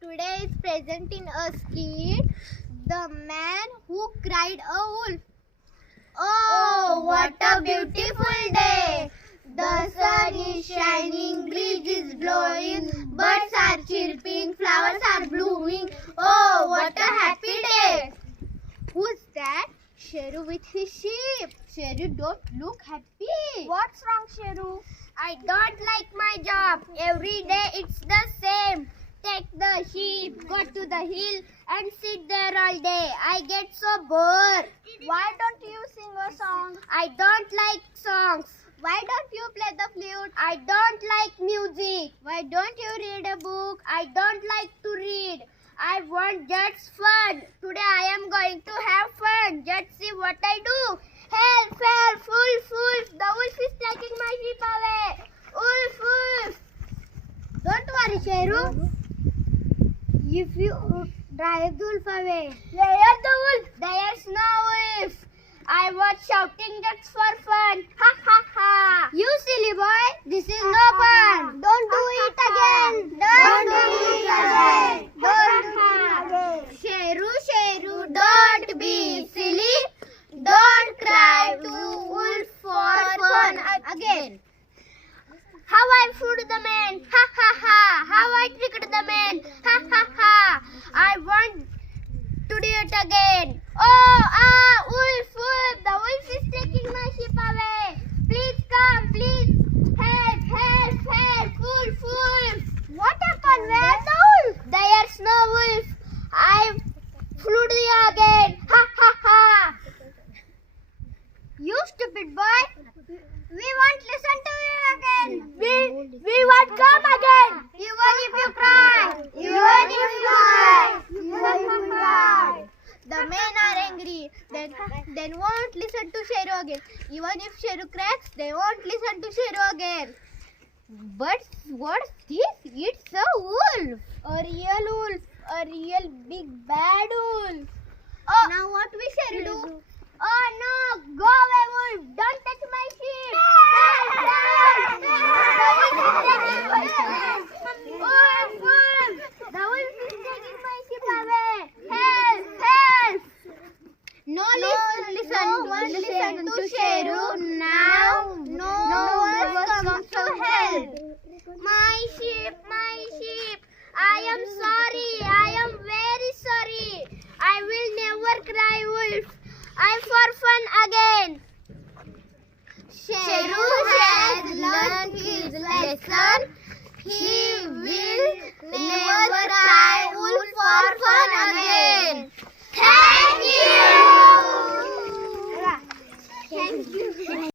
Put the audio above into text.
Today is present in a skit, The Man Who Cried a Wolf. Oh, what a beautiful day! The sun is shining, breeze is blowing, birds are chirping, flowers are blooming. Oh, what a happy day! Who's that? Sheru with his sheep. Sheru, don't look happy. What's wrong, Sheru? I don't like my job. Every day it's the same. Take the sheep, go to the hill and sit there all day. I get so bored. Why don't you sing a song? I don't like songs. Why don't you play the flute? I don't like music. Why don't you read a book? I don't like to read. I want just fun. Today I am going to have fun. Just see what I do. Help, help, wolf. The wolf is taking my sheep away. Wolf. Don't worry, Sheru. If you drive the wolf away. Where the wolf? There's no wolf. I was shouting just for fun. Ha ha ha. You silly boy. This is no fun. Don't do it again. Don't do it again. Don't do it again. Sheru, don't be silly. Don't cry to wolf for fun again. How I fooled the man. Ha ha ha. How I tricked the man. Ha ha ha. I want to do it again. Oh, wolf. The wolf is taking my sheep away. Please come, please. Help. Wolf. What happened? Where's the wolf? There's no wolf. I flew you again. Ha ha ha. You stupid boy. We won't listen to you again. We won't come again. Even if you cry. The men are angry. Then won't listen to Sheru again. Even if Sheru cracks, they won't listen to Sheru again. But what's this? It's a wolf. A real wolf. A real big bad wolf. Oh, Now what we shall do? Oh no! Go away, wolf! Don't touch my sheep! Wolf! The wolf is taking my sheep away! Help! No one listen to Sheru. Now no one comes to help. My sheep! I am sorry. I am very sorry. I will never cry, wolf. I'm for fun again. Sheru has learned his lesson. He will never